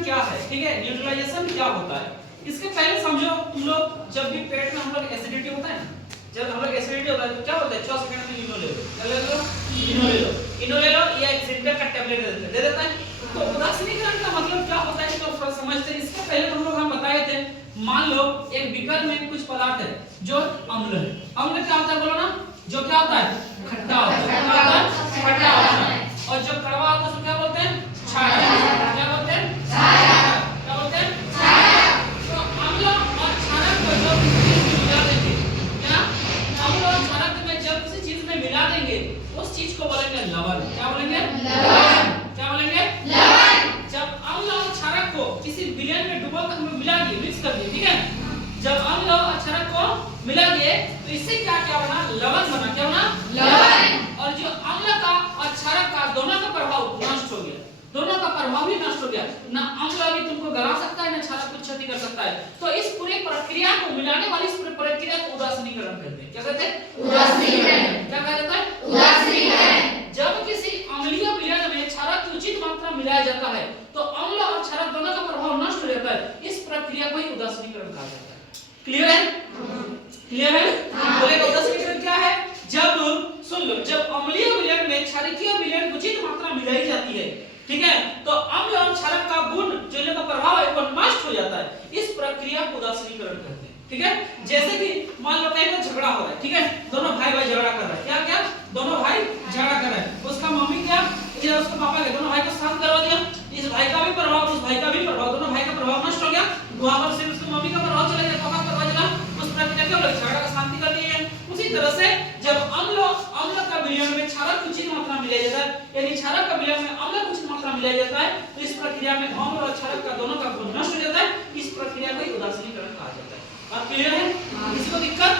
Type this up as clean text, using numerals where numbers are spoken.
उदासीनीकरण क्या है, ठीक है, न्यूट्रलाइजेशन क्या होता है। इसके पहले समझो तुम लोग, जब भी पेट में हम लोग एसिडिटी होता है ना, जब हम लोग एसिडिटी होता है तो क्या होता है, 6 सेकंड में इनो ले लो, क्या ले लो, इनो ले लो, या एक सिंटर का टैबलेट दे देता है। तो उदासीनीकरण का मतलब क्या होता है तो थोड़ा समझते हैं। इसके पहले हम लोग बताए थे, मान लो एक बीकर में कुछ पदार्थ है जो अम्ल है। अम्ल क्या होता है बोलो ना, जो क्या होता है, खट्टा होता है, खट्टा होता है। और जो कड़वा होता है उसको क्या बोलते हैं, छाया। क्या बोलते हैं, छाया। क्या बोलते हैं, छाया। तो अम्ल और क्षारक को जब मिला देंगे, क्या अम्ल और क्षारक में जब किसी चीज में मिला देंगे उस चीज को बोलेंगे लवण। क्या बोलेंगे, लवण। क्या बोलेंगे, लवण। जब अम्ल और क्षारक को किसी विलयन में डुबो कर मिला दिए, मिक्स कर दिए, ठीक है, जब अम्ल और क्षारक को मिला दिए तो इससे क्या क्या बना, लवण बना। क्या बना, लवण। और जो अम्ल का और क्षारक का दोनों का प्रभाव नष्ट हो गया, दोनों का प्रभाव भी नष्ट हो गया। ना अम्ल भी तुमको गला सकता है, ना क्षारक कुछ क्षति कर सकता है। तो इस पूरी प्रक्रिया को मिलाने वाली इस पूरी प्रक्रिया को उदासीनीकरण कहते हैं। क्या कहते हैं, उदासीनीकरण। क्या कहा जाता है, उदासीनीकरण। जब किसी अम्लीय विलयन में क्षारक की उचित मात्रा मिलाया जाता है तो अम्ल और क्षारक दोनों का प्रभाव नष्ट हो जाता है। इस प्रक्रिया को ही उदासीनीकरण कहा जाता है। क्लियर है, क्लियर है। बोलेगा उदासीनीकरण क्या है, जब सुन लो, जब अम्लीय विलयन में क्षारकीय विलयन उचित मात्रा मिलाई जाती है, ठीक है, तो अम्ल और क्षारक का गुण जो का प्रभाव है वो नष्ट हो जाता है। इस प्रक्रिया को उदासीनीकरण कहते हैं, ठीक है। जैसे कि मान लो कहीं झगड़ा हो रहा है, ठीक है, दोनों भाई झगड़ा कर रहे हैं, क्या क्या, दोनों भाई झगड़ा कर रहे हैं। उसका मम्मी क्या, या उसका पापा के दोनों भाई को शांत करवा दिया, इस भाई का भी प्रभाव उस भाई का भी प्रभाव, दोनों भाई का प्रभाव नष्ट हो गया, वहां पर सिर्फ उसकी मम्मी का प्रभाव चला गया, पापा का प्रभाव चला, उस प्रक्रिया क्या होगा, झगड़ा का शांति कर दी है। उसी तरह से जब अम्ल का विलयन में क्षारक की उचित मात्रा मिलाया जाता है, यानी क्षारक का विलयन में अम्ल की उचित मात्रा मिलाया जाता है, तो इस प्रक्रिया में अम्ल और क्षारक का दोनों का गुण नष्ट हो जाता है। इस प्रक्रिया को उदासीनीकरण कहा जाता है। बात क्लियर है, किसी को दिक्कत